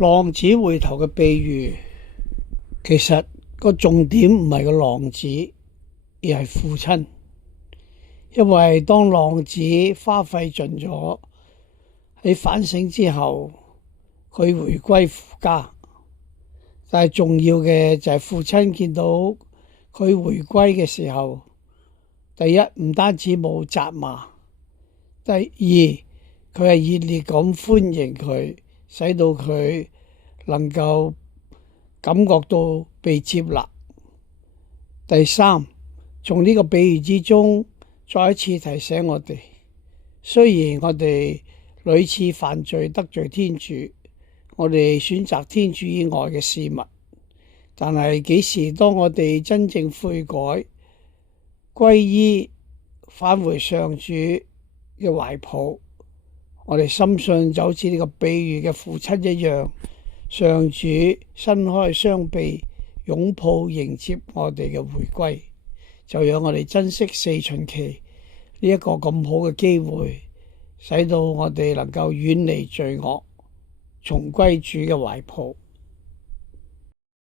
浪子回頭嘅比喻，其實個重點唔係個浪子，而係父親。因為當浪子花費盡咗，喺反省之後，佢回歸父家。但係重要嘅就係父親見到佢回歸嘅時候，第一唔單止冇責罵，第二佢係熱烈咁歡迎佢，使到佢能夠感覺到被接納。第三，從呢個比喻之中，再一次提醒我哋，雖然我哋屢次犯罪得罪天主，我哋選擇天主以外嘅事物，但係幾時當我哋真正悔改、歸依、返回上主嘅懷抱，我哋深信就好似呢個比喻嘅父親一樣，上主伸開雙臂擁抱迎接我哋嘅回歸，就讓我哋珍惜四旬期呢一個咁好嘅機會，使到我哋能夠遠離罪惡，重歸主嘅懷抱。